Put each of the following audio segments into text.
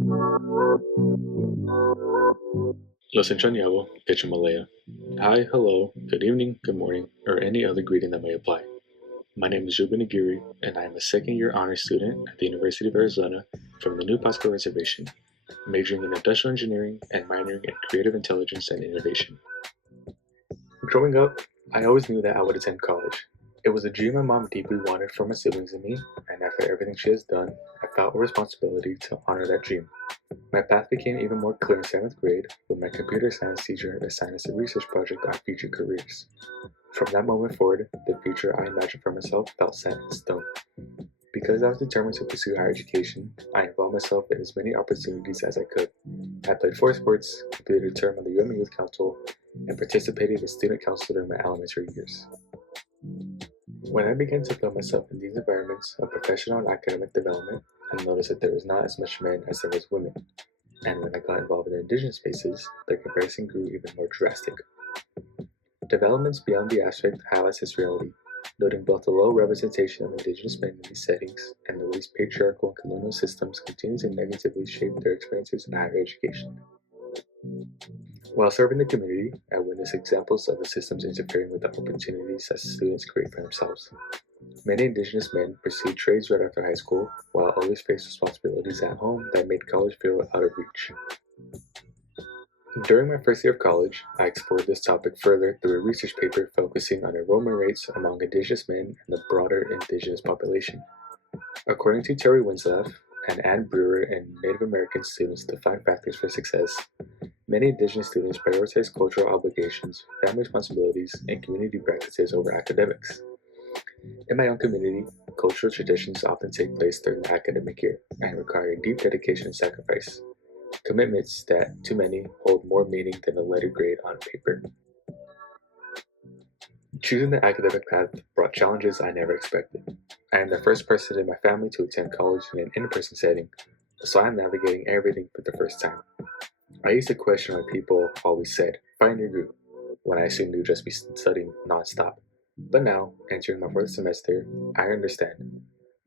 Lo Centroniavo, Malaya. Hi, hello, good evening, good morning, or any other greeting that may apply. My name is Ruben Aguirre, and I am a second year honors student at the University of Arizona from the New Pasco Reservation, majoring in industrial engineering and minoring in creative intelligence and innovation. Growing up, I always knew that I would attend college. It was a dream my mom deeply wanted for my siblings and me, and after everything she has done, I felt a responsibility to honor that dream. My path became even more clear in 7th grade when my computer science teacher assigned us a research project on future careers. From that moment forward, the future I imagined for myself felt set in stone. Because I was determined to pursue higher education, I involved myself in as many opportunities as I could. I played 4 sports, completed a term on the UM Youth Council, and participated in student council during my elementary years. When I began to put myself in these environments of professional and academic development, I noticed that there was not as much men as there was women. And when I got involved in indigenous spaces, the comparison grew even more drastic. Developments beyond the abstract highlights this reality, noting both the low representation of indigenous men in these settings and the ways patriarchal and colonial systems continue to negatively shape their experiences in higher education. While serving the community, I witnessed examples of the systems interfering with the opportunities that students create for themselves. Many indigenous men pursued trades right after high school, while others faced responsibilities at home that made college feel out of reach. During my first year of college, I explored this topic further through a research paper focusing on enrollment rates among indigenous men and the broader indigenous population. According to Terry Winslow and Ann Brewer in Native American Students Define Factors for Success, many indigenous students prioritize cultural obligations, family responsibilities, and community practices over academics. In my own community, cultural traditions often take place during the academic year and require deep dedication and sacrifice, commitments that, to many, hold more meaning than a letter grade on paper. Choosing the academic path brought challenges I never expected. I am the first person in my family to attend college in an in-person setting, so I am navigating everything for the first time. I used to question what people always said, find your group, when I assumed you'd just be studying nonstop. But now, entering my 4th semester, I understand.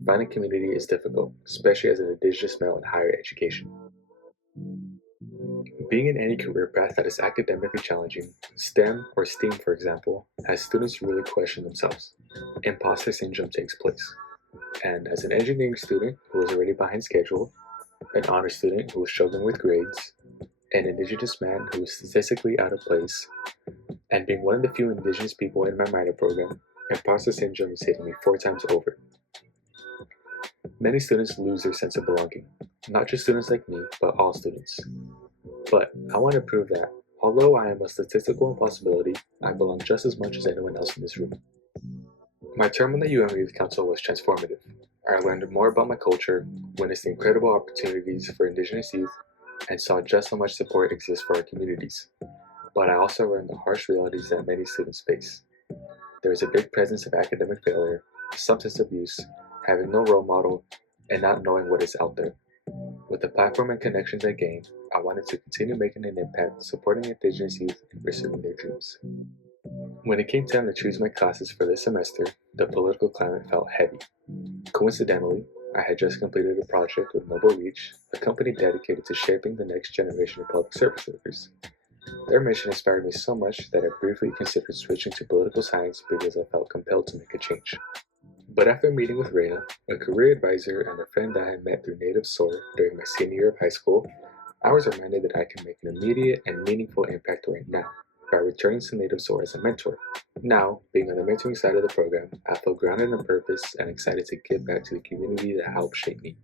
Finding community is difficult, especially as an indigenous male in higher education. Being in any career path that is academically challenging, STEM or STEAM for example, has students really question themselves. Imposter syndrome takes place. And as an engineering student who was already behind schedule, an honor student who was struggling with grades, an indigenous man who was statistically out of place, and being one of the few indigenous people in my minor program, imposter syndrome is hitting me 4 times over. Many students lose their sense of belonging, not just students like me, but all students. But I want to prove that, although I am a statistical impossibility, I belong just as much as anyone else in this room. My term on the UM Youth Council was transformative. I learned more about my culture, witnessed the incredible opportunities for Indigenous youth, and saw just how much support exists for our communities. But I also learned the harsh realities that many students face. There is a big presence of academic failure, substance abuse, having no role model, and not knowing what is out there. With the platform and connections I gained, I wanted to continue making an impact supporting Indigenous youth in pursuing their dreams. When it came time to choose my classes for this semester, the political climate felt heavy. Coincidentally, I had just completed a project with Noble Reach, a company dedicated to shaping the next generation of public service workers. Their mission inspired me so much that I briefly considered switching to political science because I felt compelled to make a change. But after meeting with Reina, a career advisor and a friend that I had met through Native SOAR during my senior year of high school, I was reminded that I can make an immediate and meaningful impact right now by returning to Native SOAR as a mentor. Now, being on the mentoring side of the program, I feel grounded in purpose and excited to give back to the community that helped shape me.